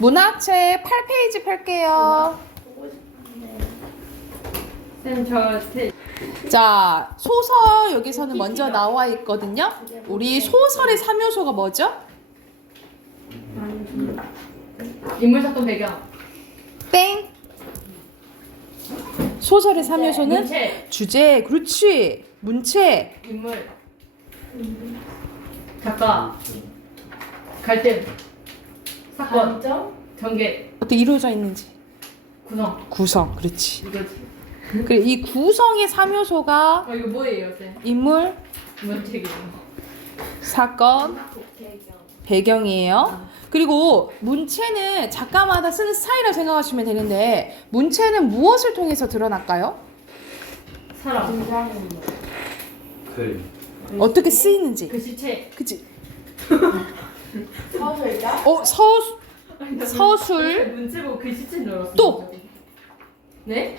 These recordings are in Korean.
문학책 8페이지 펼게요. 쌤, 자, 소설 여기서는 먼저 나와 있거든요. 우리 소설의 3요소가 뭐죠? 인물 사건 배경. 땡. 소설의 3요소는 문체. 주제, 그렇지. 문체, 인물. 작가. 갈등. 사건. 전개. 어떻게 이루어져 있는지. 구성. 구성, 그렇지. 이거지. 그래, 이 구성의 3요소가 이거 뭐예요, 쌤? 인물, 문책이에요. 사건, 배경이에요. 그리고 문체는 작가마다 쓰는 스타일이라고 생각하시면 되는데, 문체는 무엇을 통해서 드러날까요? 사람. 글. 어떻게 쓰이는지. 글씨체. 그치? 서술자? 서술. 문체 보고 글씨체인 줄 알았어. 또! 네?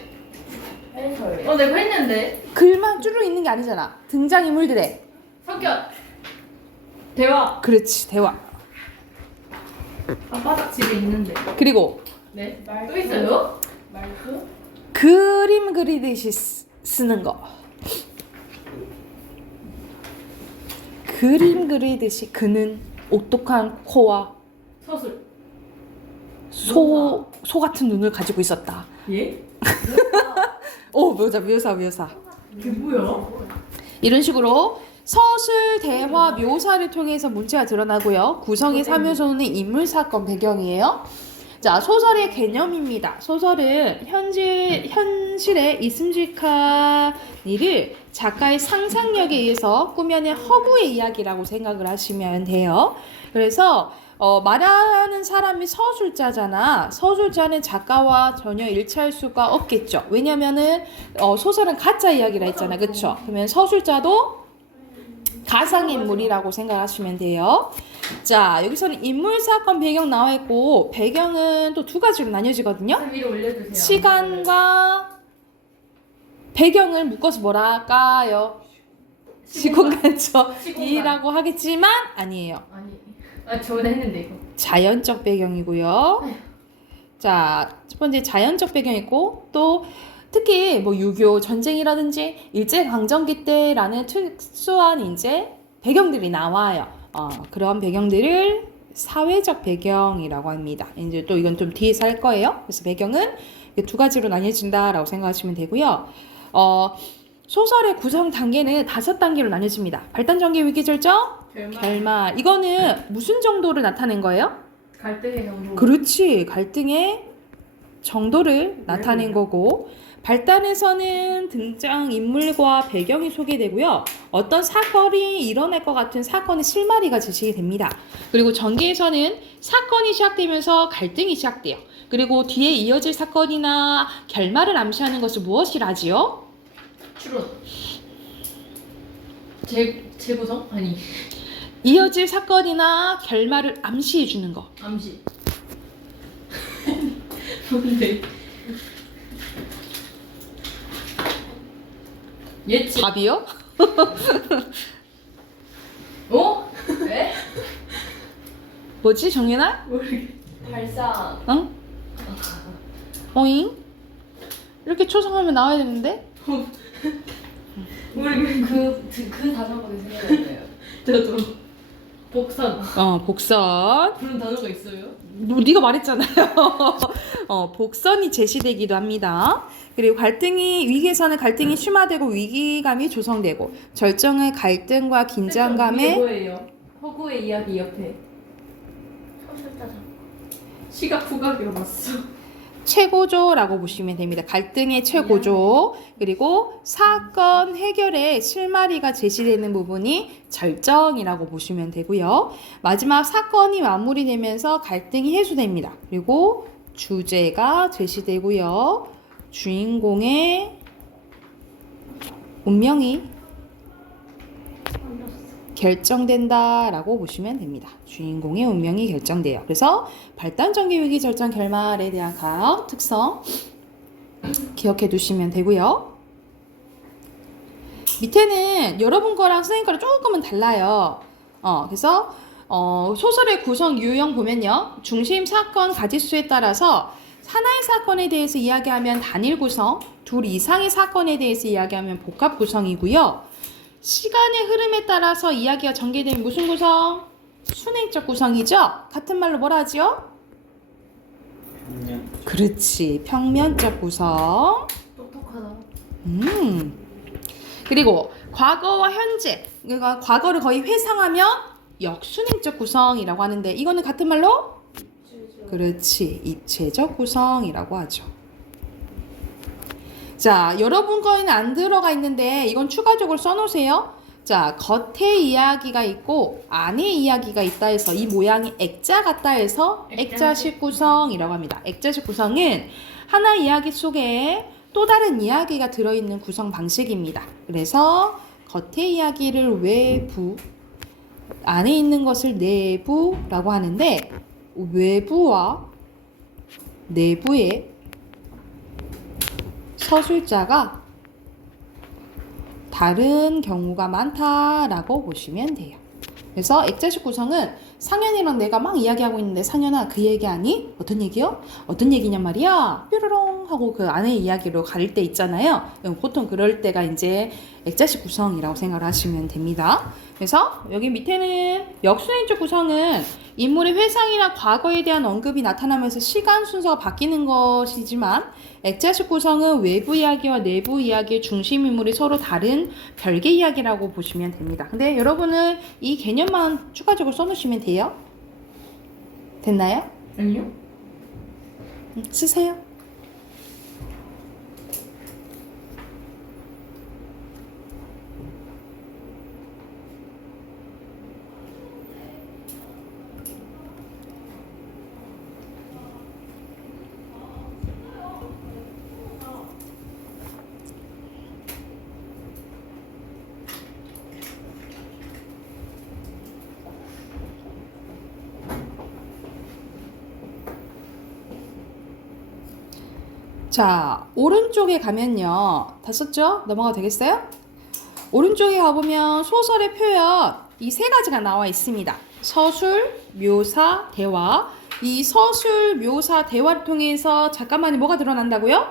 해설. 내가 했는데. 글만 쭈르 있는 게 아니잖아. 등장인물들의. 성격. 대화. 그렇지, 대화. 바닥 집에 있는데. 그리고 네? 말투. 또 있어요? 말투? 그림 그리듯이 쓰는 거. 그림 그리듯이 그는 오똑한 코와 서술. 소 같은 눈을 가지고 있었다. 예? 오, 묘사. 그게 뭐야? 이런 식으로 서술, 대화, 묘사를 통해서 문체가 드러나고요. 구성의 3요소는 인물, 사건, 배경이에요. 자, 소설의 개념입니다. 소설은 현실에 있음직한 일을 작가의 상상력에 의해서 꾸며낸 허구의 이야기라고 생각을 하시면 돼요. 그래서 말하는 사람이 서술자잖아. 서술자는 작가와 전혀 일치할 수가 없겠죠. 왜냐면은 소설은 가짜 이야기라 했잖아. 그쵸? 그러면 서술자도 가상인물이라고 생각하시면 돼요. 자, 여기서는 인물, 사건, 배경 나와 있고, 배경은 또 두 가지로 나뉘어지거든요. 쌤 위로 올려주세요. 시간과 배경을 묶어서 뭐라 할까요? 시공간적이라고 하겠지만 아니에요. 아니, 저번에 했는데 이거. 자연적 배경이고요. 자, 첫 번째 자연적 배경 있고, 또 특히 뭐 유교 전쟁이라든지 일제강점기 때라는 특수한 이제 배경들이 나와요. 그런 배경들을 사회적 배경이라고 합니다. 이제 또 이건 좀 뒤에서 할 거예요. 그래서 배경은 두 가지로 나뉘어진다라고 생각하시면 되고요. 소설의 구성 단계는 5단계로 나뉘어집니다. 발단, 전개, 위기, 절정, 결말. 이거는 무슨 정도를 나타낸 거예요? 갈등의 정도. 그렇지. 갈등의 정도를 나타낸 거고, 발단에서는 등장인물과 배경이 소개되고요. 어떤 사건이 일어날 것 같은 사건의 실마리가 제시가 됩니다. 그리고 전개에서는 사건이 시작되면서 갈등이 시작돼요. 그리고 뒤에 이어질 사건이나 결말을 암시하는 것을 무엇이라지요? 추론. 재구성? 아니. 이어질 사건이나 결말을 암시해 주는 거. 암시. 뭔데? 예측. 답이요? 어? 왜? 뭐지, 정연아? 발상. 응? 어잉? 이렇게 초성하면 나와야 되는데? 모르겠. 그 단어가 생각이 안 나요. 저도. 복선. 복선. 그런 단어가 있어요? 네가 말했잖아요. 복선이 제시되기도 합니다. 그리고 위기에서는 갈등이 심화되고 위기감이 조성되고, 절정은 갈등과 이게 긴장감에 뭐예요? 허구의 이야기 옆에 서술자. 시각 후각이라 봤어. 최고조라고 보시면 됩니다. 갈등의 최고조. 그리고 사건 해결의 실마리가 제시되는 부분이 절정이라고 보시면 되고요. 마지막 사건이 마무리되면서 갈등이 해소됩니다. 그리고 주제가 제시되고요. 주인공의 운명이 결정된다라고 보시면 됩니다. 주인공의 운명이 결정돼요. 그래서 발단, 전개, 위기, 절정, 결말에 대한 각 특성 기억해 두시면 되고요. 밑에는 여러분 거랑 선생님 거랑 조금은 달라요. 그래서 소설의 구성 유형 보면요. 중심 사건 가지수에 따라서 하나의 사건에 대해서 이야기하면 단일 구성, 둘 이상의 사건에 대해서 이야기하면 복합 구성이고요. 시간의 흐름에 따라서 이야기가 전개되는 무슨 구성? 순행적 구성이죠. 같은 말로 뭐라 하지요? 평면. 그렇지. 평면적 구성. 똑똑하다. 그리고 과거와 현재, 그러니까 과거를 거의 회상하면 역순행적 구성이라고 하는데 이거는 같은 말로? 그렇지. 입체적 구성이라고 하죠. 자, 여러분 거에는 안 들어가 있는데 이건 추가적으로 써놓으세요. 자, 겉에 이야기가 있고 안에 이야기가 있다 해서 이 모양이 액자 같다 해서 액자식 구성이라고 합니다. 액자식 구성은 하나 이야기 속에 또 다른 이야기가 들어있는 구성 방식입니다. 그래서 겉의 이야기를 외부, 안에 있는 것을 내부라고 하는데 외부와 내부의 서술자가 다른 경우가 많다라고 보시면 돼요. 그래서 액자식 구성은 상현이랑 내가 막 이야기하고 있는데 상현아 그 얘기하니? 어떤 얘기요? 어떤 얘기냔 말이야? 뾰로롱 하고 그 안의 이야기로 가릴 때 있잖아요. 보통 그럴 때가 이제 액자식 구성이라고 생각을 하시면 됩니다. 그래서 여기 밑에는 역순행적 구성은 인물의 회상이나 과거에 대한 언급이 나타나면서 시간 순서가 바뀌는 것이지만 액자식 구성은 외부 이야기와 내부 이야기의 중심 인물이 서로 다른 별개 이야기라고 보시면 됩니다. 근데 여러분은 이 개념만 추가적으로 써놓으시면 돼요. 됐나요? 아니요? 쓰세요. 자, 오른쪽에 가면요. 다 썼죠? 넘어가도 되겠어요? 오른쪽에 가보면 소설의 표현 이 세 가지가 나와 있습니다. 서술, 묘사, 대화. 이 서술, 묘사, 대화를 통해서 작가만이 뭐가 드러난다고요?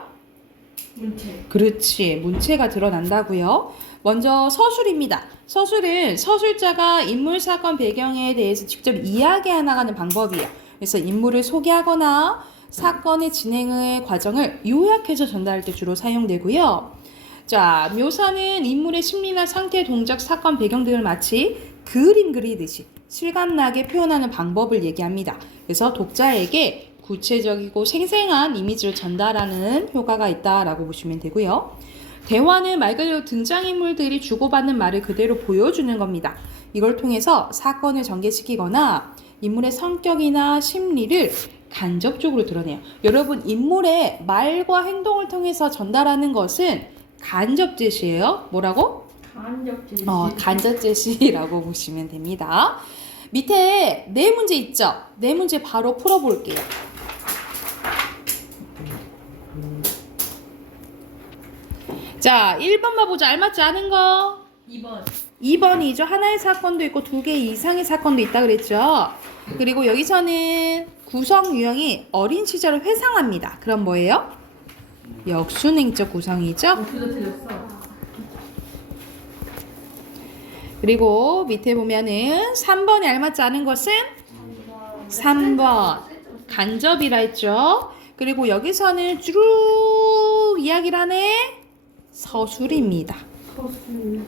문체. 그렇지. 문체가 드러난다고요. 먼저 서술입니다. 서술은 서술자가 인물, 사건, 배경에 대해서 직접 이야기해 나가는 방법이에요. 그래서 인물을 소개하거나 사건의 진행의 과정을 요약해서 전달할 때 주로 사용되고요. 자, 묘사는 인물의 심리나 상태, 동작, 사건, 배경 등을 마치 그림 그리듯이 실감나게 표현하는 방법을 얘기합니다. 그래서 독자에게 구체적이고 생생한 이미지를 전달하는 효과가 있다라고 보시면 되고요. 대화는 말 그대로 등장인물들이 주고받는 말을 그대로 보여주는 겁니다. 이걸 통해서 사건을 전개시키거나 인물의 성격이나 심리를 간접적으로 드러내요. 여러분, 인물의 말과 행동을 통해서 전달하는 것은 간접 제시예요. 뭐라고? 간접 제시. 간접 제시라고 보시면 됩니다. 밑에 네 문제 있죠? 네 문제 바로 풀어볼게요. 자, 1번 봐보자. 알맞지 않은 거? 2번. 2번이죠. 하나의 사건도 있고 두 개 이상의 사건도 있다 그랬죠. 그리고 여기서는 구성 유형이 어린 시절을 회상합니다. 그럼 뭐예요? 역순행적 구성이죠. 그거 틀렸어. 그리고 밑에 보면은 3번에 알맞지 않은 것은 3번 간접이라 했죠. 그리고 여기서는 쭉 이야기를 하네. 서술입니다. 서술.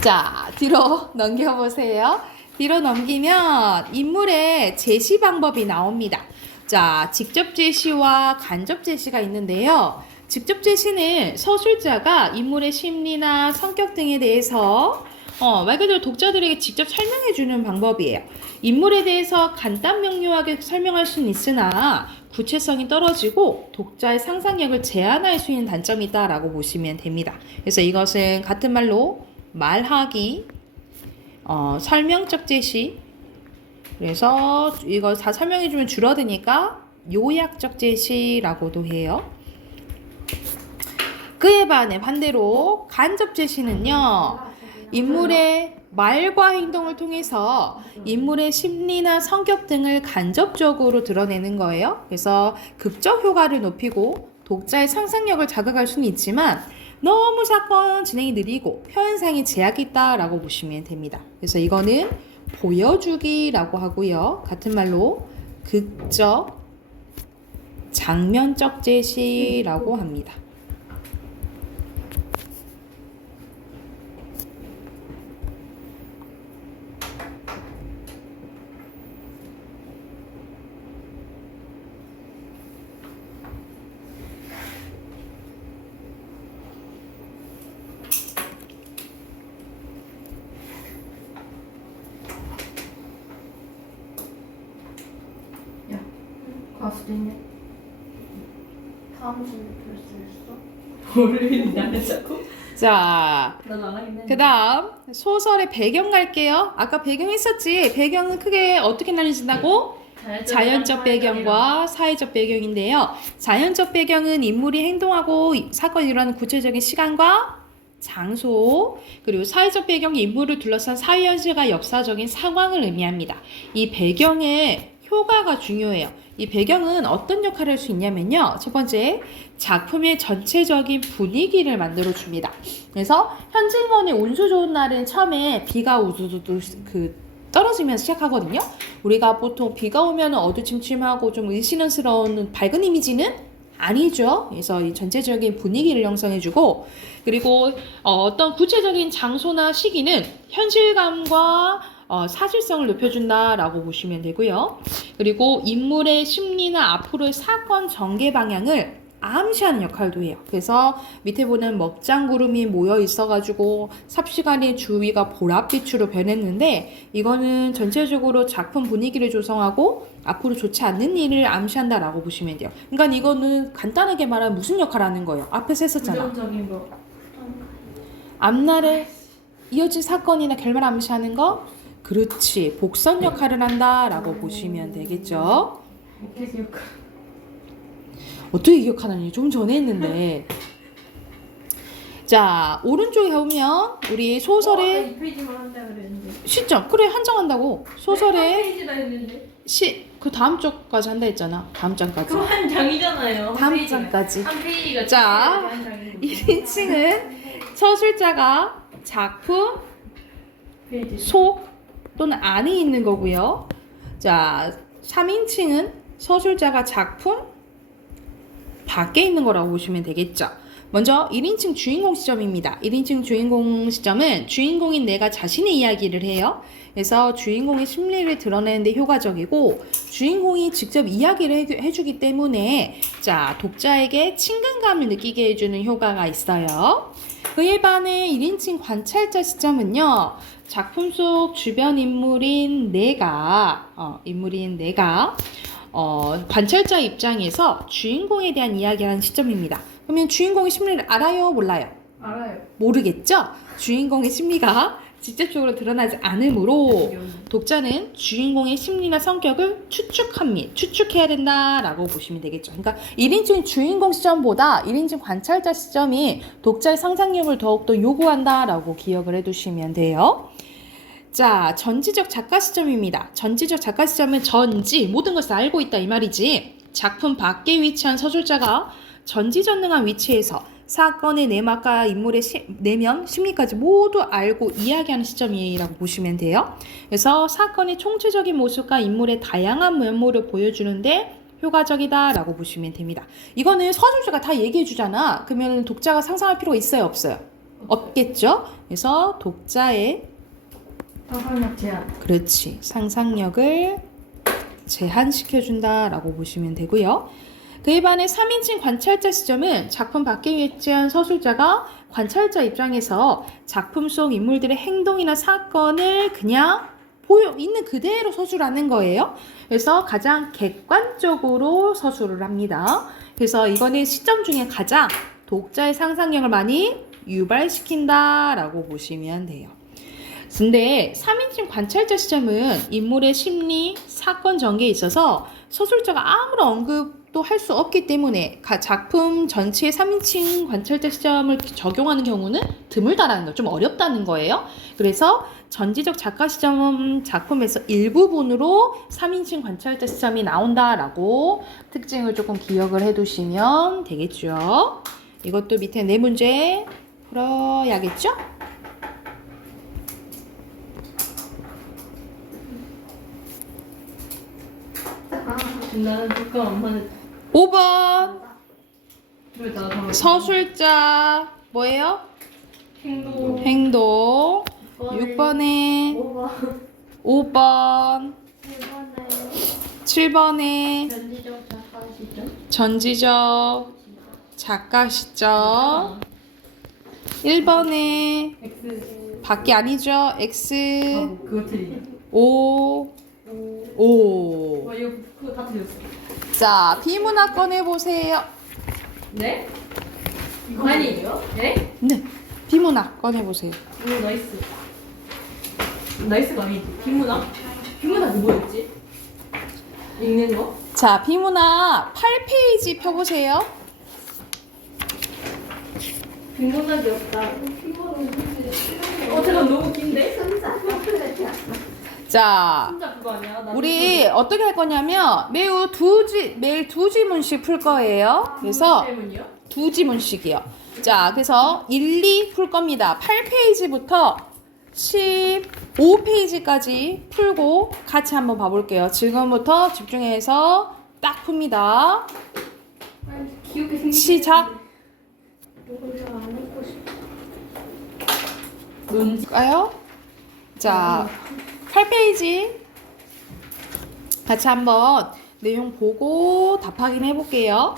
자, 뒤로 넘겨보세요. 뒤로 넘기면 인물의 제시 방법이 나옵니다. 자, 직접 제시와 간접 제시가 있는데요. 직접 제시는 서술자가 인물의 심리나 성격 등에 대해서 말 그대로 독자들에게 직접 설명해주는 방법이에요. 인물에 대해서 간단 명료하게 설명할 수는 있으나 구체성이 떨어지고 독자의 상상력을 제한할 수 있는 단점이 있다라고 보시면 됩니다. 그래서 이것은 같은 말로 말하기, 설명적 제시, 그래서 이거 다 설명해주면 줄어드니까 요약적 제시라고도 해요. 그에 반해 반대로 간접 제시는요, 인물의 말과 행동을 통해서 인물의 심리나 성격 등을 간접적으로 드러내는 거예요. 그래서 극적 효과를 높이고 독자의 상상력을 자극할 수는 있지만 너무 사건 진행이 느리고 표현상에 제약이 있다라고 보시면 됩니다. 그래서 이거는 보여주기라고 하고요. 같은 말로 극적, 장면적 제시라고 합니다. 과수도 있네. 다음 주에 벌써 했어? 뭐를 나는 자꾸. 자, 나도 안 하긴 그 다음 소설의 배경 갈게요. 아까 배경 했었지? 배경은 크게 어떻게 나뉘어진다고? 자연적 배경과 사회적 배경인데요. 자연적 배경은 인물이 행동하고 사건이 일어나는 구체적인 시간과 장소, 그리고 사회적 배경이 인물을 둘러싼 사회 현실과 역사적인 상황을 의미합니다. 이 배경의 효과가 중요해요. 이 배경은 어떤 역할을 할 수 있냐면요. 첫 번째, 작품의 전체적인 분위기를 만들어 줍니다. 그래서 현진건의 운수 좋은 날은 처음에 비가 우두두두 떨어지면서 시작하거든요. 우리가 보통 비가 오면 어두침침하고 좀 의심스러운 밝은 이미지는 아니죠. 그래서 이 전체적인 분위기를 형성해주고, 그리고 어떤 구체적인 장소나 시기는 현실감과 사실성을 높여준다라고 보시면 되고요. 그리고 인물의 심리나 앞으로의 사건 전개 방향을 암시하는 역할도 해요. 그래서 밑에 보는 먹장구름이 모여 있어가지고 삽시간에 주위가 보랏빛으로 변했는데, 이거는 전체적으로 작품 분위기를 조성하고 앞으로 좋지 않는 일을 암시한다라고 보시면 돼요. 그러니까 이거는 간단하게 말하면 무슨 역할을 하는 거예요? 앞에서 했었잖아. 부정적인 거. 앞날에 이어진 사건이나 결말 암시하는 거? 그렇지. 복선 역할을 한다라고 보시면 되겠죠. 어떻게 기억? 어떻게 기억하느니 좀 전에 했는데. 자, 오른쪽에 보면 우리 소설의 2페이지만 한다 그랬는데. 시점. 그래, 한정한다고. 소설의 1페이지나 했는데. 그 다음 쪽까지 한다 했잖아. 다음 장까지. 그거 한 장이잖아요. 다음 장까지. 한 페이지가 자, 한 장이고. 1인칭은 서술자가 작품 페이지. 속 또는 안에 있는 거고요. 자, 3인칭은 서술자가 작품 밖에 있는 거라고 보시면 되겠죠. 먼저 1인칭 주인공 시점입니다. 1인칭 주인공 시점은 주인공인 내가 자신의 이야기를 해요. 그래서 주인공의 심리를 드러내는 데 효과적이고, 주인공이 직접 이야기를 해주기 때문에 자, 독자에게 친근감을 느끼게 해주는 효과가 있어요. 그에 반해 1인칭 관찰자 시점은요, 작품 속 주변 인물인 내가 관찰자 입장에서 주인공에 대한 이야기를 하는 시점입니다. 그러면 주인공의 심리를 알아요? 몰라요? 알아요. 모르겠죠? 주인공의 심리가 직접적으로 드러나지 않으므로 독자는 주인공의 심리나 성격을 추측해야 된다라고 보시면 되겠죠. 그러니까 1인칭 주인공 시점보다 1인칭 관찰자 시점이 독자의 상상력을 더욱더 요구한다라고 기억을 해두시면 돼요. 자, 전지적 작가 시점입니다. 전지적 작가 시점은 모든 것을 알고 있다 이 말이지. 작품 밖에 위치한 서술자가 전지전능한 위치에서 사건의 내막과 인물의 내면, 심리까지 모두 알고 이야기하는 시점이라고 보시면 돼요. 그래서 사건의 총체적인 모습과 인물의 다양한 면모를 보여주는데 효과적이다라고 보시면 됩니다. 이거는 서술자가 다 얘기해 주잖아. 그러면 독자가 상상할 필요가 있어요? 없어요? 없겠죠? 그래서 독자의 상상력 제한. 그렇지. 상상력을 제한시켜준다라고 보시면 되고요. 그에 반해 3인칭 관찰자 시점은 작품 밖에 위치한 서술자가 관찰자 입장에서 작품 속 인물들의 행동이나 사건을 그냥 있는 그대로 서술하는 거예요. 그래서 가장 객관적으로 서술을 합니다. 그래서 이거는 시점 중에 가장 독자의 상상력을 많이 유발시킨다라고 보시면 돼요. 근데 3인칭 관찰자 시점은 인물의 심리, 사건 전개에 있어서 서술자가 아무런 언급도 할 수 없기 때문에 작품 전체의 3인칭 관찰자 시점을 적용하는 경우는 드물다라는 거, 좀 어렵다는 거예요. 그래서 전지적 작가 시점 작품에서 일부분으로 3인칭 관찰자 시점이 나온다라고 특징을 조금 기억을 해두시면 되겠죠. 이것도 밑에 네 문제 풀어야겠죠? 나는 잠깐 엄마는 5번 둘다 다. 서술자 뭐예요? 행동. 행동 6번에 5번 5번 1번에 7번에 전지적 작가 시점 전지적 작가 시점 1번에 X. 밖에 아니죠. X 그거 틀리네. 5 5. 와 이거 그거 다 틀렸어. 자, 비문학 꺼내 보세요. 네? 이거 아니에요? 네? 네. 비문학 꺼내 보세요. 오 나이스. 나이스가 아니지. 비문학? 비문학이 뭐였지? 읽는 거? 자, 비문학 8페이지 펴 보세요. 비문학이 없다. 잠깐 너무 긴데? 자, 진짜 그거 아니야? 나 우리 어떻게 할 거냐면 매일 두 지문씩 풀 거예요. 그래서 때문이요? 두 지문씩이요. 자, 그래서 1, 2 풀 겁니다. 8페이지부터 15페이지까지 풀고 같이 한번 봐볼게요. 지금부터 집중해서 딱 풉니다. 귀엽게 생긴. 시작. 이거를 안 읽고 싶어. 논지. 가요? 자, 8페이지 같이 한번 내용 보고 답 확인해 볼게요.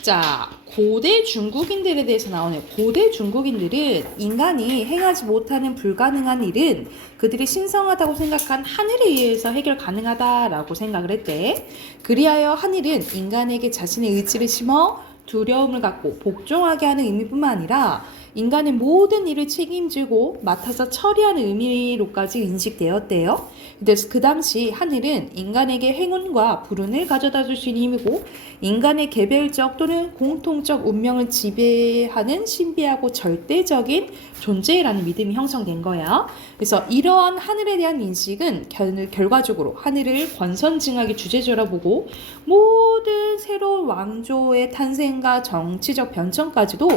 자, 고대 중국인들에 대해서 나오네요. 고대 중국인들은 인간이 행하지 못하는 불가능한 일은 그들이 신성하다고 생각한 하늘에 의해서 해결 가능하다라고 생각을 했대. 그리하여 하늘은 인간에게 자신의 의지를 심어 두려움을 갖고 복종하게 하는 의미뿐만 아니라 인간의 모든 일을 책임지고 맡아서 처리하는 의미로까지 인식되었대요. 그래서 그 당시 하늘은 인간에게 행운과 불운을 가져다 줄 수 있는 힘이고 인간의 개별적 또는 공통적 운명을 지배하는 신비하고 절대적인 존재라는 믿음이 형성된 거야. 그래서 이러한 하늘에 대한 인식은 결과적으로 하늘을 권선징악의 주제자로 보고 모든 새로운 왕조의 탄생과 정치적 변천까지도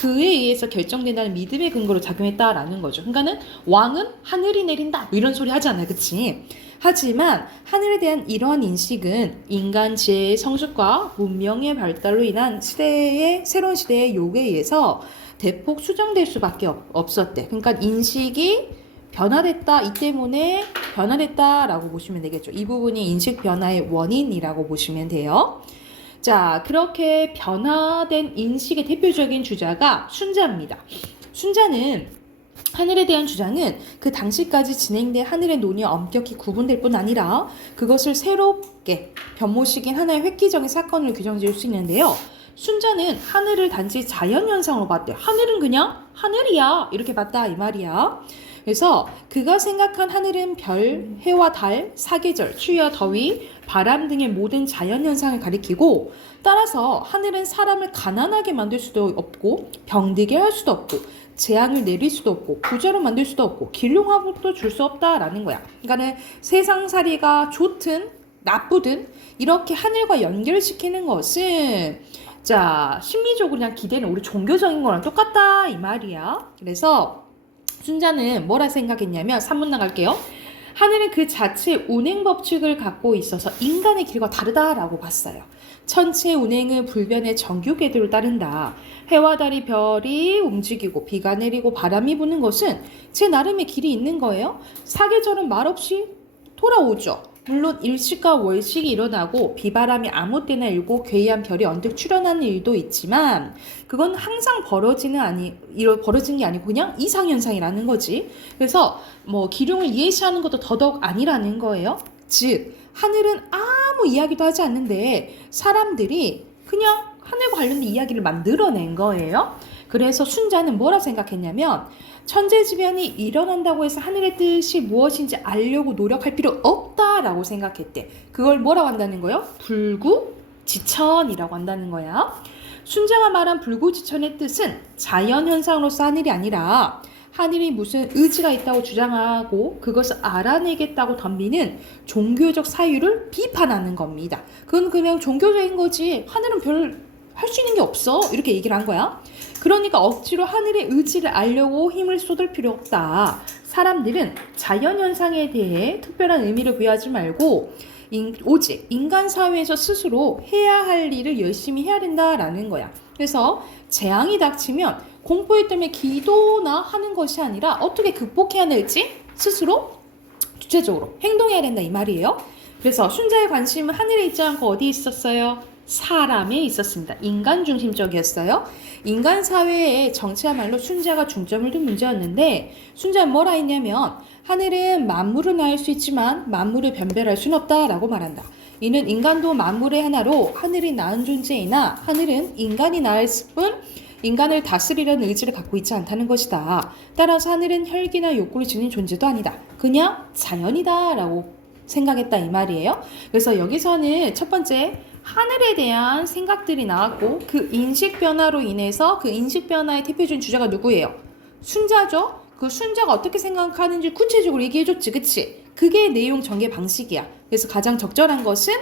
그에 의해서 결정된다는 믿음의 근거로 작용했다라는 거죠. 그러니까는 왕은 하늘이 내린다 뭐 이런 소리 하잖아요, 그치? 하지만 하늘에 대한 이러한 인식은 인간 지혜의 성숙과 문명의 발달로 인한 새로운 시대의 요구에 의해서 대폭 수정될 수밖에 없었대. 그러니까 인식이 변화됐다, 이 때문에 변화됐다라고 보시면 되겠죠. 이 부분이 인식 변화의 원인이라고 보시면 돼요. 자, 그렇게 변화된 인식의 대표적인 주자가 순자입니다. 순자는 하늘에 대한 주장은 그 당시까지 진행된 하늘의 논의와 엄격히 구분될 뿐 아니라 그것을 새롭게 변모시킨 하나의 획기적인 사건을 규정지을 수 있는데요. 순자는 하늘을 단지 자연현상으로 봤대요. 하늘은 그냥 하늘이야 이렇게 봤다 이 말이야. 그래서 그가 생각한 하늘은 별, 해와 달, 사계절, 추위와 더위, 바람 등의 모든 자연현상을 가리키고 따라서 하늘은 사람을 가난하게 만들 수도 없고 병들게 할 수도 없고 재앙을 내릴 수도 없고 부자로 만들 수도 없고 길흉하고도 줄 수 없다라는 거야. 그러니까는 세상살이가 좋든 나쁘든 이렇게 하늘과 연결시키는 것은 자 심리적으로 그냥 기대는 우리 종교적인 거랑 똑같다 이 말이야. 그래서 순자는 뭐라 생각했냐면 3문 나갈게요. 하늘은 그 자체의 운행 법칙을 갖고 있어서 인간의 길과 다르다라고 봤어요. 천체의 운행은 불변의 정규 궤도를 따른다. 해와 달이 별이 움직이고 비가 내리고 바람이 부는 것은 제 나름의 길이 있는 거예요. 사계절은 말없이 돌아오죠. 물론 일식과 월식이 일어나고 비바람이 아무 때나 일고 괴이한 별이 언뜻 출현하는 일도 있지만 그건 항상 벌어지는 게 아니고 그냥 이상현상이라는 거지. 그래서 뭐 기륭을 예시하는 것도 더더욱 아니라는 거예요. 즉 하늘은 아무 이야기도 하지 않는데 사람들이 그냥 하늘과 관련된 이야기를 만들어낸 거예요. 그래서 순자는 뭐라 생각했냐면 천재지변이 일어난다고 해서 하늘의 뜻이 무엇인지 알려고 노력할 필요 없다라고 생각했대. 그걸 뭐라고 한다는 거예요? 불구지천이라고 한다는 거야. 순자가 말한 불구지천의 뜻은 자연현상으로서 하늘이 아니라 하늘이 무슨 의지가 있다고 주장하고 그것을 알아내겠다고 덤비는 종교적 사유를 비판하는 겁니다. 그건 그냥 종교적인 거지 하늘은 별 할 수 있는 게 없어 이렇게 얘기를 한 거야. 그러니까 억지로 하늘의 의지를 알려고 힘을 쏟을 필요 없다. 사람들은 자연현상에 대해 특별한 의미를 부여하지 말고 오직 인간 사회에서 스스로 해야 할 일을 열심히 해야 된다라는 거야. 그래서 재앙이 닥치면 공포에 때문에 기도나 하는 것이 아니라 어떻게 극복해야 될지 스스로 주체적으로 행동해야 된다 이 말이에요. 그래서 순자의 관심은 하늘에 있지 않고 어디에 있었어요? 사람에 있었습니다. 인간 중심적이었어요. 인간 사회의 정치야말로 순자가 중점을 둔 문제였는데 순자는 뭐라 했냐면 하늘은 만물을 낳을 수 있지만 만물을 변별할 수는 없다라고 말한다. 이는 인간도 만물의 하나로 하늘이 낳은 존재이나 하늘은 인간이 낳을 뿐 인간을 다스리려는 의지를 갖고 있지 않다는 것이다. 따라서 하늘은 혈기나 욕구를 지닌 존재도 아니다. 그냥 자연이다 라고 생각했다 이 말이에요. 그래서 여기서는 첫 번째 하늘에 대한 생각들이 나왔고 그 인식 변화로 인해서 그 인식 변화의 대표적인 주자가 누구예요? 순자죠. 그 순자가 어떻게 생각하는지 구체적으로 얘기해줬지, 그치? 그게 내용 전개 방식이야. 그래서 가장 적절한 것은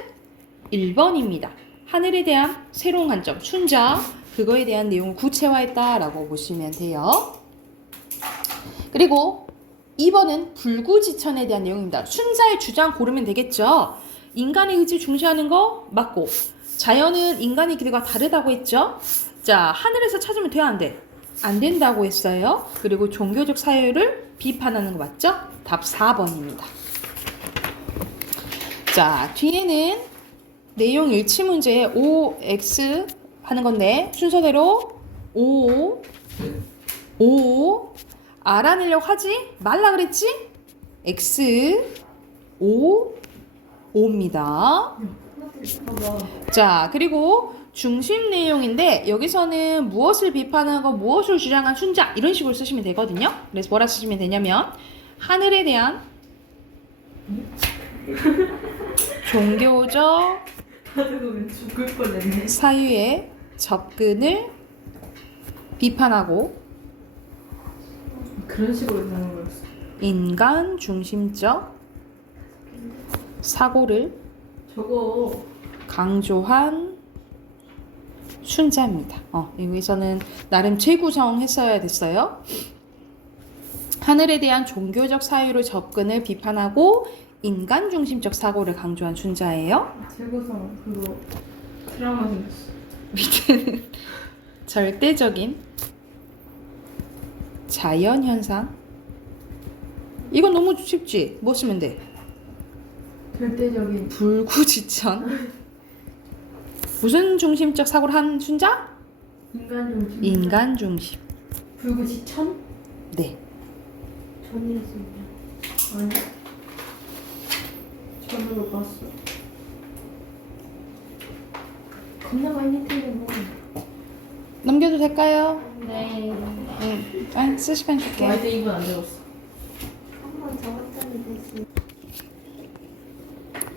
1번입니다. 하늘에 대한 새로운 관점, 순자, 그거에 대한 내용을 구체화했다라고 보시면 돼요. 그리고 2번은 불구지천에 대한 내용입니다. 순자의 주장 고르면 되겠죠. 인간의 의지 중시하는 거 맞고 자연은 인간의 기대가 다르다고 했죠. 자, 하늘에서 찾으면 돼, 안 돼? 안 된다고 했어요. 그리고 종교적 사유를 비판하는 거 맞죠? 답 4번입니다. 자, 뒤에는 내용 일치 문제에 OX 하는 건데 순서대로 O 알아내려고 하지 말라 그랬지? X O입니다. 자, 그리고 중심 내용인데 여기서는 무엇을 비판하고 무엇을 주장한 순자 이런 식으로 쓰시면 되거든요. 그래서 뭐라 쓰시면 되냐면 하늘에 대한 종교적 죽을 뻔했네. 사유의 접근을 비판하고 그런 식으로 되는 거였어. 인간 중심적 사고를 저거 강조한 순자입니다. 여기서는 나름 재구성했어야 됐어요. 하늘에 대한 종교적 사유로 접근을 비판하고 인간 중심적 사고를 강조한 순자예요. 최고성 그거 드라마 생겼어. 밑에는 절대적인 자연현상. 이건 너무 쉽지? 뭐 쓰면 돼? 절대적인 불구지천. 무슨 중심적 사고를 한 순자? 인간 중심. 인간 중심. 불구지천? 네. 전이었습니다. 아니. 저도 봤어. 겁나 많이 틀리고. 넘겨도 될까요? 네. 네. 쓸 시간 줄게. 와이드 입은 안 적었어. 한번 적었더니 됐어.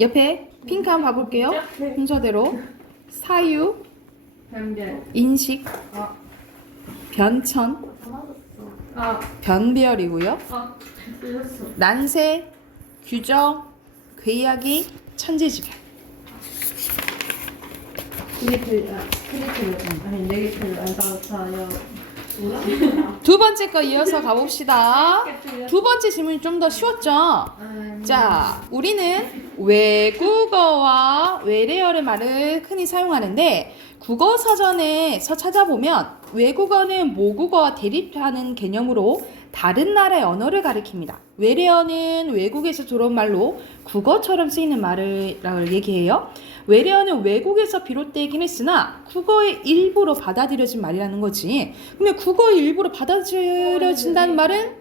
옆에 핑크 한번 봐볼게요. 순서대로 사유, 변별. 인식, 아. 변천, 다 맞았어. 아. 변별이고요. 아. 틀렸어. 난세, 규정, 괴이하기, 천재지변. 크리틀 아니 네게티브 안타사요. 두 번째 거 이어서 가봅시다. 두 번째 질문이 좀 더 쉬웠죠? 자, 우리는 외국어와 외래어를 말을 흔히 사용하는데 국어 사전에서 찾아보면 외국어는 모국어와 대립하는 개념으로 다른 나라의 언어를 가리킵니다. 외래어는 외국에서 들어온 말로 국어처럼 쓰이는 말을 얘기해요. 외래어는 외국에서 비롯되긴 했으나 국어의 일부로 받아들여진 말이라는 거지. 그러면 국어의 일부로 받아들여진다는 말은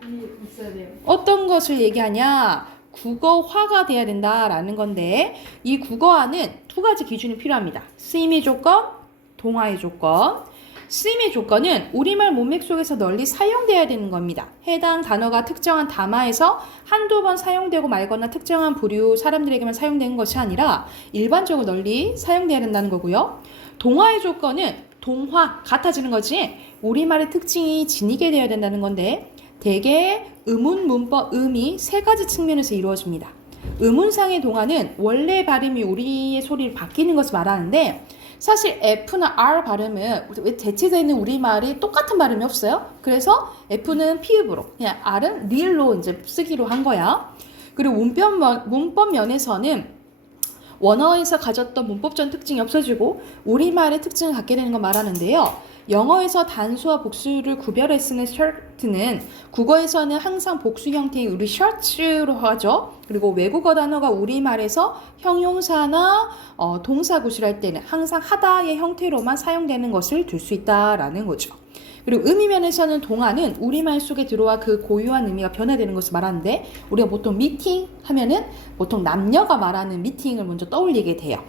있어야 돼요. 어떤 것을 얘기하냐? 국어화가 돼야 된다라는 건데 이 국어화는 두 가지 기준이 필요합니다. 쓰임의 조건, 동화의 조건. 쓰임의 조건은 우리말 문맥 속에서 널리 사용돼야 되는 겁니다. 해당 단어가 특정한 담화에서 한두 번 사용되고 말거나 특정한 부류 사람들에게만 사용되는 것이 아니라 일반적으로 널리 사용돼야 된다는 거고요. 동화의 조건은 동화, 같아지는 거지 우리말의 특징이 지니게 되어야 된다는 건데 대개 음운, 문법, 음이 세 가지 측면에서 이루어집니다. 음운상의 동화는 원래 발음이 우리의 소리를 바뀌는 것을 말하는데 사실 F나 R 발음은 대체되어 있는 우리말이 똑같은 발음이 없어요. 그래서 F는 피읍으로, 그냥 R은 리을로 이제 쓰기로 한 거야. 그리고 문법 면에서는 원어에서 가졌던 문법적 특징이 없어지고 우리말의 특징을 갖게 되는 걸 말하는데요. 영어에서 단수와 복수를 구별해 쓰는 shirt는 국어에서는 항상 복수 형태의 우리 shirts로 하죠. 그리고 외국어 단어가 우리말에서 형용사나 동사 구실할 때는 항상 하다의 형태로만 사용되는 것을 들 수 있다라는 거죠. 그리고 의미면에서는 동화는 우리말 속에 들어와 그 고유한 의미가 변화되는 것을 말하는데 우리가 보통 미팅 하면은 보통 남녀가 말하는 미팅을 먼저 떠올리게 돼요.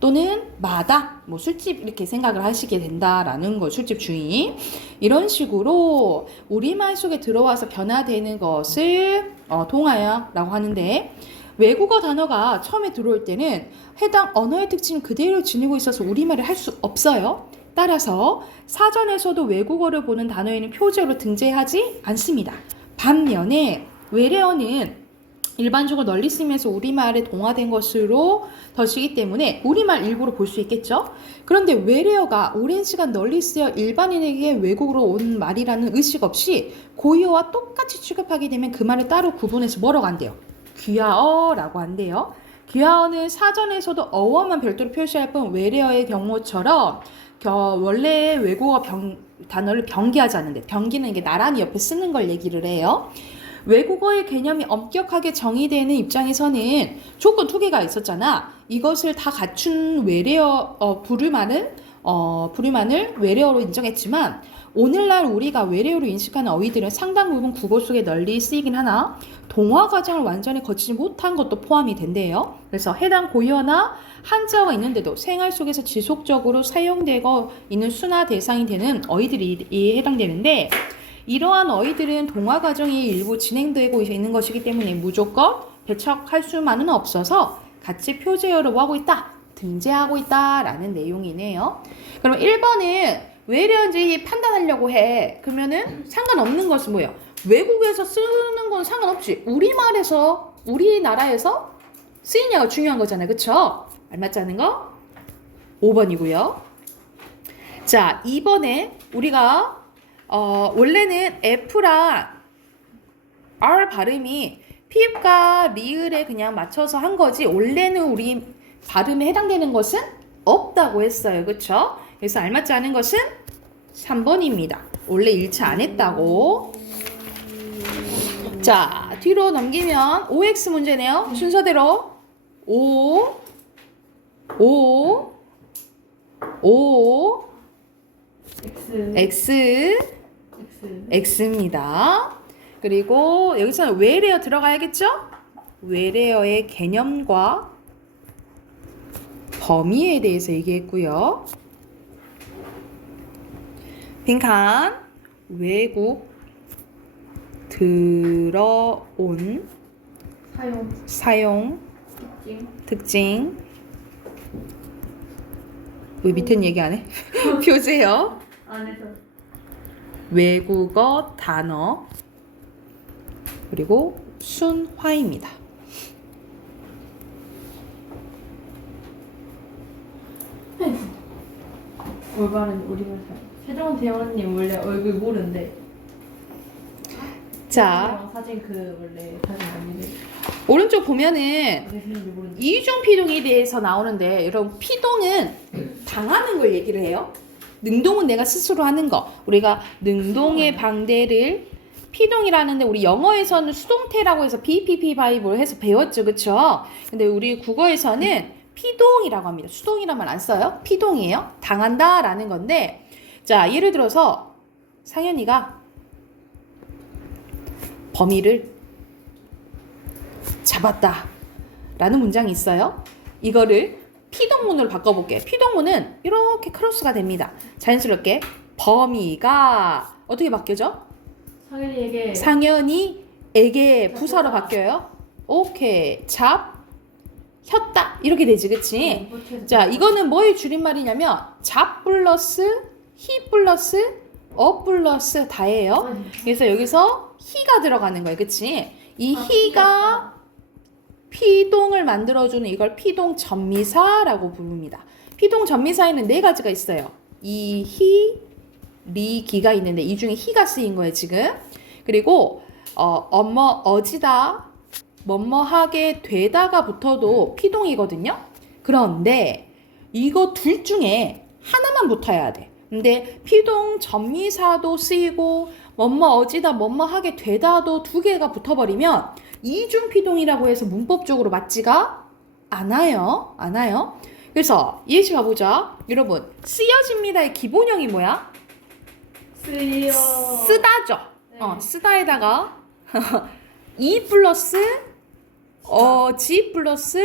또는 마다 뭐 술집 이렇게 생각을 하시게 된다라는 거 술집 주인 이런 식으로 우리말 속에 들어와서 변화되는 것을 동화라고 하는데 외국어 단어가 처음에 들어올 때는 해당 언어의 특징을 그대로 지니고 있어서 우리말을 할 수 없어요. 따라서 사전에서도 외국어를 보는 단어에는 표제어로 등재하지 않습니다. 반면에 외래어는 일반적으로 널리 쓰면서 우리말에 동화된 것으로 덧이기 때문에 우리말 일부로 볼 수 있겠죠. 그런데 외래어가 오랜 시간 널리 쓰여 일반인에게 외국어로 온 말이라는 의식 없이 고유어와 똑같이 취급하게 되면 그 말을 따로 구분해서 뭐라고 한대요? 귀화어라고 한대요. 귀화어는 사전에서도 어원만 별도로 표시할 뿐 외래어의 경우처럼 원래 외국어 단어를 병기하지 않는데 병기는 이게 나란히 옆에 쓰는 걸 얘기를 해요. 외국어의 개념이 엄격하게 정의되는 입장에서는 조건 두 개가 있었잖아. 이것을 다 갖춘 외래어 부류만을 외래어로 인정했지만 오늘날 우리가 외래어로 인식하는 어휘들은 상당 부분 국어 속에 널리 쓰이긴 하나 동화 과정을 완전히 거치지 못한 것도 포함이 된대요. 그래서 해당 고유어나 한자어가 있는데도 생활 속에서 지속적으로 사용되고 있는 순화 대상이 되는 어휘들이 해당되는데 이러한 어휘들은 동화 과정이 일부 진행되고 있는 것이기 때문에 무조건 배척할 수만은 없어서 같이 표제어로 뭐 하고 있다? 등재하고 있다라는 내용이네요. 그럼 1번은 외래어인지 판단하려고 해. 그러면은 상관없는 것은 뭐예요? 외국에서 쓰는 건 상관없지. 우리말에서 우리나라에서 쓰이냐가 중요한 거잖아요. 그쵸? 알맞자는 거? 5번이고요. 자, 2번에 우리가 원래는 F랑 R 발음이 피읍과 리을에 그냥 맞춰서 한 거지 원래는 우리 발음에 해당되는 것은 없다고 했어요. 그쵸? 그래서 알맞지 않은 것은 3번입니다. 원래 일치 안 했다고. 자, 뒤로 넘기면 OX 문제네요. 순서대로 O X X입니다. 그리고 여기서는 외래어 들어가야겠죠? 외래어의 개념과 범위에 대해서 얘기했고요. 빈칸 외국 들어온 사용 특징 왜 밑에는 얘기 안 해? 표제요. 안에서 외국어 단어 그리고 순화입니다. 올바른 우리말 사용. 최종 대원님 원래 얼굴 모른대. 자, 사진 원래 사진 아니래. 오른쪽 보면은 어떻게 생긴지 모른대. 이중 피동에 대해서 나오는데 여러분 피동은 당하는 걸 얘기를 해요. 능동은 내가 스스로 하는 거. 우리가 능동의 방대를 피동이라는데 우리 영어에서는 수동태라고 해서 BPP5를 해서 배웠죠. 그쵸? 근데 우리 국어에서는 피동이라고 합니다. 수동이란 말 안 써요. 피동이에요. 당한다라는 건데 자, 예를 들어서 상현이가 범인을 잡았다 라는 문장이 있어요. 이거를 피동문으로 바꿔볼게요. 피동문은 이렇게 크로스가 됩니다. 자연스럽게 범위가 어떻게 바뀌어져? 상현이에게 상현이에게 부사로 바뀌어요. 오케이. 잡혔다 이렇게 되지, 그치? 자, 이거는 뭐의 줄임말이냐면 잡 플러스 he 플러스 어 플러스 다예요. 그래서 여기서 he가 들어가는 거예요, 그치? 이 he가 피동을 만들어주는 이걸 피동 전미사라고 부릅니다. 피동 전미사에는 네 가지가 있어요. 이, 히, 리, 기가 있는데 이 중에 히가 쓰인 거예요, 지금. 그리고 어지다, 뭐뭐하게 되다가 붙어도 피동이거든요. 그런데 이거 둘 중에 하나만 붙어야 돼. 근데 피동 전미사도 쓰이고 뭐뭐어지다, 뭐뭐하게 되다도 두 개가 붙어버리면 이중 피동이라고 해서 문법적으로 맞지가 않아요. 그래서 예시 가보자. 여러분, 쓰여집니다의 기본형이 뭐야? 쓰여 쓰다죠. 네. 쓰다에다가 이 플러스 지 플러스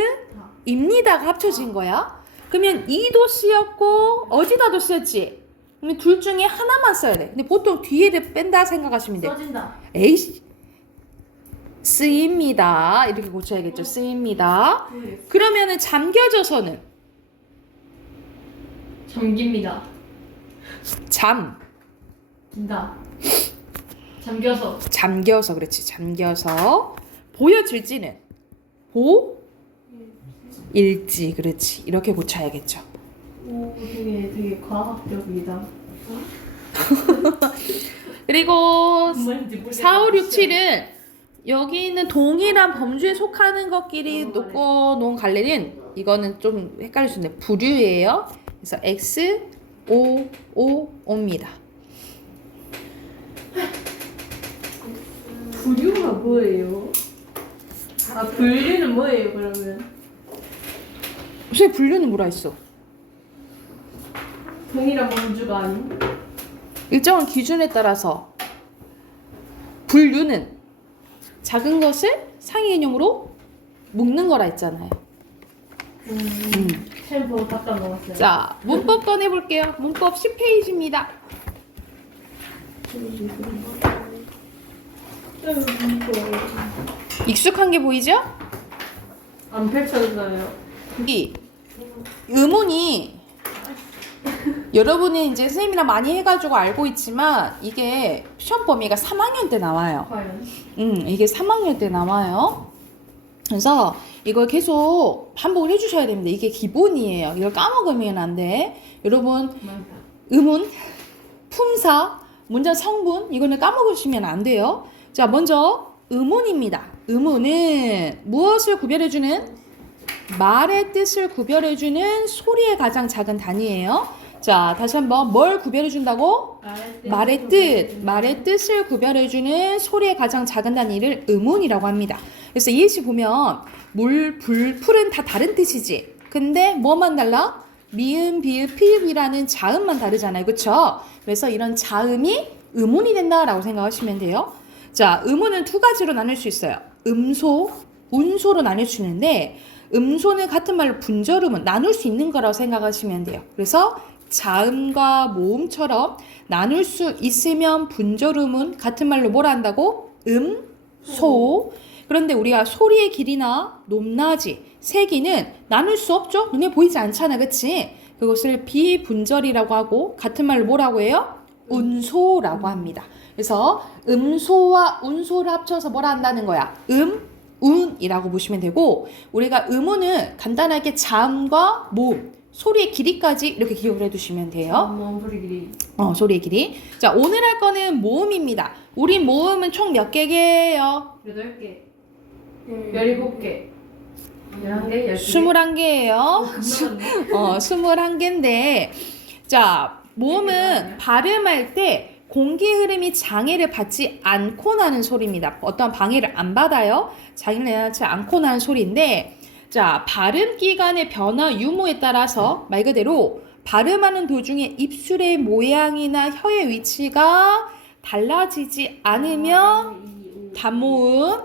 입니다가 합쳐진 거야. 그러면 이도 쓰였고 어지다도 쓰였지. 그러면 둘 중에 하나만 써야 돼. 근데 보통 뒤에 뺀다 생각하시면 돼. 써진다. 에이씨. 쓰입니다. 이렇게 고쳐야겠죠. 쓰입니다. 그러면은 잠겨져서는 잠깁니다. 긴다. 잠겨서 그렇지. 잠겨서 보여질지는 보일지 그렇지. 이렇게 고쳐야겠죠. 오, 되게 과학적이다. 그리고 무슨 말인지 모르겠다. 4, 5, 6, 7은 여기 있는 동일한 범주에 속하는 것끼리 놓고 놓은 갈래는 이거는 좀 헷갈릴 수 있는데 부류예요. 그래서 X, O, O입니다. 부류가 뭐예요? 분류는 뭐예요, 그러면? 선생님 분류는 뭐라 했어? 동일한 범주가 아닌? 일정한 기준에 따라서 분류는 작은 것을 상위 개념으로 묶는 거라 했잖아요. 템포 다 까먹었어요. 자, 문법 꺼내볼게요. 문법 10페이지입니다. 익숙한 게 보이죠? 안 펼쳐져요. 이 의문이 여러분이 이제 선생님이랑 많이 해가지고 알고 있지만 이게 시험 범위가 3학년 때 나와요. 과연? 이게 3학년 때 나와요. 그래서 이걸 계속 반복을 해주셔야 됩니다. 이게 기본이에요. 이걸 까먹으면 안 돼. 여러분 많다. 의문, 품사, 문장 성분 이거는 까먹으시면 안 돼요. 자, 먼저 의문입니다. 의문은 무엇을 구별해주는? 말의 뜻을 구별해주는 소리의 가장 작은 단위예요. 자, 다시 한번 뭘 구별해준다고? 말의 뜻을 구별해주는 소리의 가장 작은 단위를 의문이라고 합니다. 그래서 이 예시 보면 물, 불, 풀은 다 다른 뜻이지. 근데 뭐만 달라? 미음, 비읍, 피읍이라는 자음만 다르잖아요. 그쵸? 그래서 이런 자음이 의문이 된다라고 생각하시면 돼요. 자, 의문은 두 가지로 나눌 수 있어요. 음소, 운소로 나눌 수 있는데 음소는 같은 말로 분절음은 나눌 수 있는 거라고 생각하시면 돼요. 그래서 자음과 모음처럼 나눌 수 있으면 분절음은 같은 말로 뭐라 한다고? 소. 그런데 우리가 소리의 길이나 높낮이, 세기는 나눌 수 없죠? 눈에 보이지 않잖아, 그치? 그것을 비분절이라고 하고 같은 말로 뭐라고 해요? 운소라고 합니다. 그래서 음소와 운소를 합쳐서 뭐라 한다는 거야? 운이라고 보시면 되고 우리가 음운은 간단하게 자음과 모음, 소리의 길이까지 이렇게 기억을 해두시면 돼요. 소리 길이. 소리의 길이. 자, 오늘 할 거는 모음입니다. 우리 모음은 총 몇 개예요? 8개. 17개. 11개? 21개예요. 12개? 21개인데 자, 모음은 발음할 때 공기 흐름이 장애를 받지 않고 나는 소리입니다. 어떤 방해를 안 받아요. 장애를 받지 않고 나는 소리인데 자, 발음 기관의 변화 유무에 따라서 말 그대로 발음하는 도중에 입술의 모양이나 혀의 위치가 달라지지 않으면 단모음,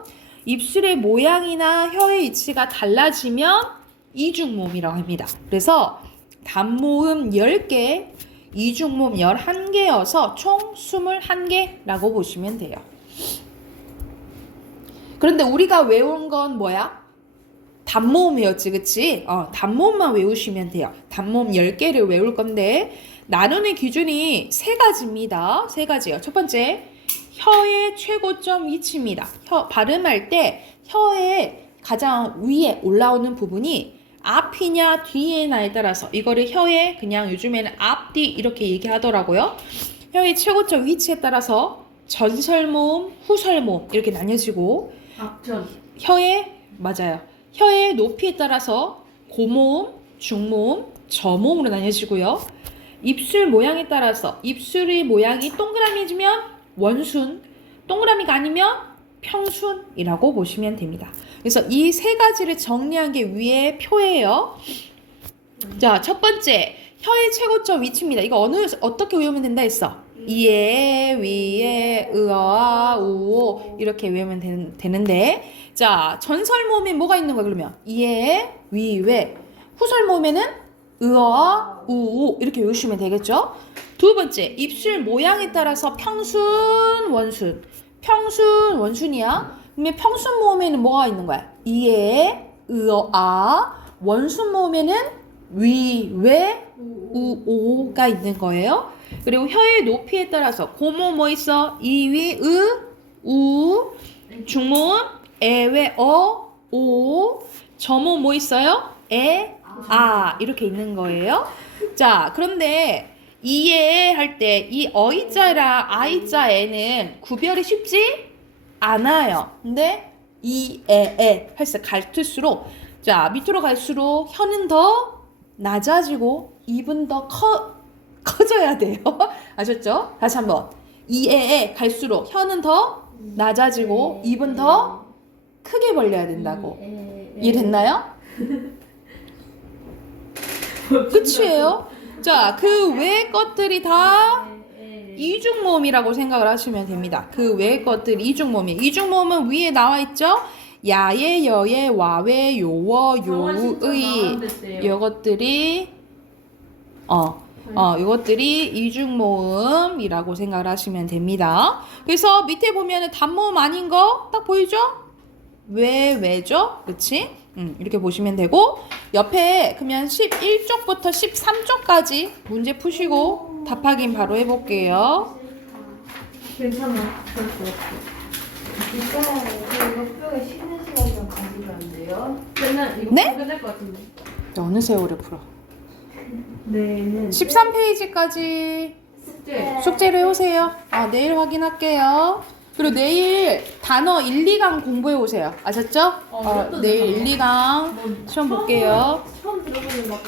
입술의 모양이나 혀의 위치가 달라지면 이중모음이라고 합니다. 그래서 단모음 10개, 이중모음 11개여서 총 21개라고 보시면 돼요. 그런데 우리가 외운 건 뭐야? 단모음이었지, 그치? 단모음만 외우시면 돼요. 단모음 10개를 외울 건데 나누는 기준이 3가지입니다. 3가지요. 첫 번째, 혀의 최고점 위치입니다. 발음할 때 혀의 가장 위에 올라오는 부분이 앞이냐 뒤에냐에 따라서 이거를 혀의 그냥 요즘에는 앞뒤 이렇게 얘기하더라고요. 혀의 최고점 위치에 따라서 전설모음, 후설모음 이렇게 나뉘어지고 앞전. 맞아요. 혀의 높이에 따라서 고모음, 중모음, 저모음으로 나뉘어지고요. 입술 모양에 따라서 입술의 모양이 동그라미지면 원순, 동그라미가 아니면 평순이라고 보시면 됩니다. 그래서 이 3가지를 정리한 게 위에 표예요. 자, 첫 번째 혀의 최고점 위치입니다. 이거 어떻게 외우면 된다 했어? 이에, 위에, 으어아, 우오 이렇게 외우면 되는데 자, 전설모음에 뭐가 있는 거야 그러면? 이에, 위, 외. 후설모음에는 으어아, 우오 이렇게 외우시면 되겠죠? 두 번째, 입술 모양에 따라서 평순, 원순. 평순, 원순이야. 그러면 평순 모음에는 뭐가 있는 거야? 이에, 으어아. 원순 모음에는 위, 외, 우오가 있는 거예요. 그리고 혀의 높이에 따라서 고모음 뭐 있어? 이, 위, 으, 우. 중모음 에, 외, 어, 오. 저모음 뭐 있어요? 에, 아. 이렇게 있는 거예요. 자, 그런데 이에 할 때 이 어이자랑 아이자에는 구별이 쉽지 않아요. 근데 이, 에 갈수록 자, 밑으로 갈수록 혀는 더 낮아지고 입은 더 커져야 돼요. 아셨죠? 다시 한번. 이에 갈수록 혀는 더 낮아지고 입은 더 크게 벌려야 된다고. 이해됐나요? 끝이에요. 자, 그 외의 것들이 다 이중모음이라고 생각을 하시면 됩니다. 그 외의 것들이 이중모음이에요. 이중모음은 위에 나와 있죠? 야의, 여의, 와의, 요어, 요의 이것들이 이것들이 이중모음이라고 생각을 하시면 됩니다. 그래서 밑에 보면은 단모음 아닌 거 딱 보이죠? 왜죠? 그치? 이렇게 보시면 되고 옆에 그러면 11쪽부터 13쪽까지 문제 푸시고 답하긴 바로 해볼게요. 괜찮아. 그럴 것 같아. 이거 뼈에 쉬는 시간 좀 가지면 안 돼요? 맨날 이거 네? 끝날 것 같은데. 어느 세월을 풀어? 네는 13페이지까지 숙제. 숙제를 해오세요. 내일 확인할게요. 그리고 내일 단어 1, 2강 공부해 오세요. 아셨죠? 이것도 내일 1, 2강 뭐 시험 볼게요. 처음 들어보는 막